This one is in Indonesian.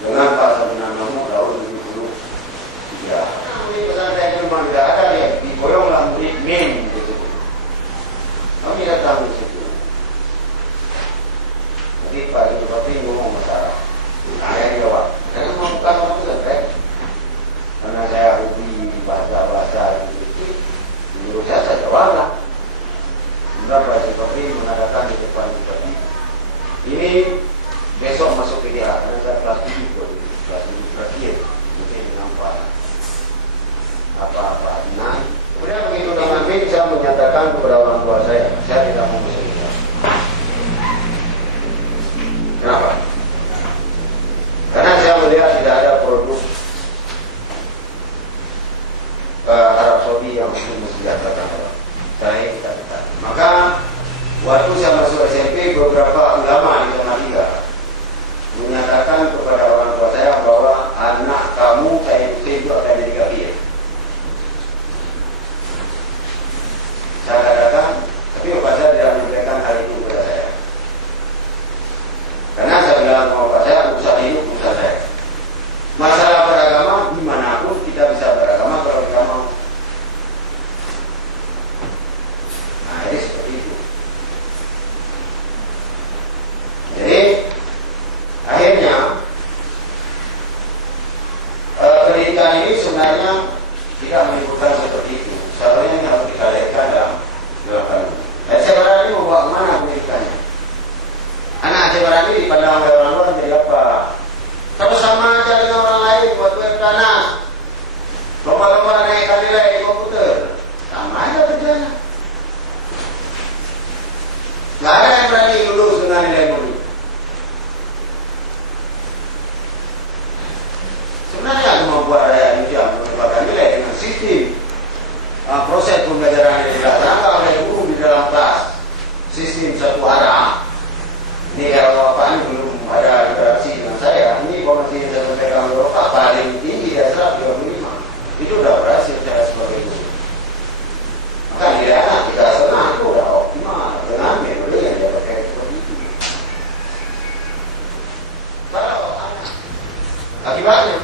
dengan Pak Sabina Nomor tahun 2003. Ini pesantren itu memang tidak ada ya, diboyonglah murid min gitu. Kami datang di situ. Jadi Pak Bupati ngomong masalah. Saya jawab, saya mau bukan orang pesantren. Karena saya hobi bahasa-bahasa itu, menurut saya jawablah. Kemudian Pak Bupati mengatakan di depan Bupati, ini besok masuk PDA, karena saya kelas 7 kelas 7 terakhir, mungkin dengan apa naik. Kemudian begitu dengan bin, saya menyatakan kepada orang tua saya tidak mau masuk PDA. Kenapa? Karena saya melihat tidak ada produk Arab Saudi yang untuk mensejahterakan orang. Saya kita katakan. Maka waktu saya masuk SMP, beberapa ulama di Tanah menyatakan kepada orang tua saya bahwa anak kamu saya itu akan jadi kafir. Saya katakan, tapi bapak saya tidak memberikan hal itu kepada saya. Karena saya bilang sama bapak saya, urusan hidup urusan saya. Masalah beragama, dimanapun kita bisa beragama kalau kita mau. Nah, jadi seperti itu. Jadi akhirnya pendidikan ini sebenarnya tidak menimbulkan seperti itu. Sebenarnya yang harus dikalikan dalam hal ini. Sebenarnya ini membawa kemana pendidikannya? Anak sebenarnya ini dipandang oleh orang luar menjadi apa? Kalau sama aja dengan orang lain buat tanah, lomba-lomba naikkan nilai di komputer, sama aja kerjanya. Nggak ada yang berani lulus dengan nilai murni. Sebenarnya kemampuan rakyat Indonesia menempatkan nilai dengan sistem proses pembelajaran yang dilaksanakan oleh guru di dalam kelas, sistem satu arah. Ini kalau Bapak belum ada interaksi dengan saya, ini informasi yang saya sampaikan oleh Bapak paling tinggi dari 125. Itu sudah berhasil saya sebagai guru. Maka dia kita senang itu sudah optimal dengan metode yang dia pakai seperti itu. Kalau akibatnya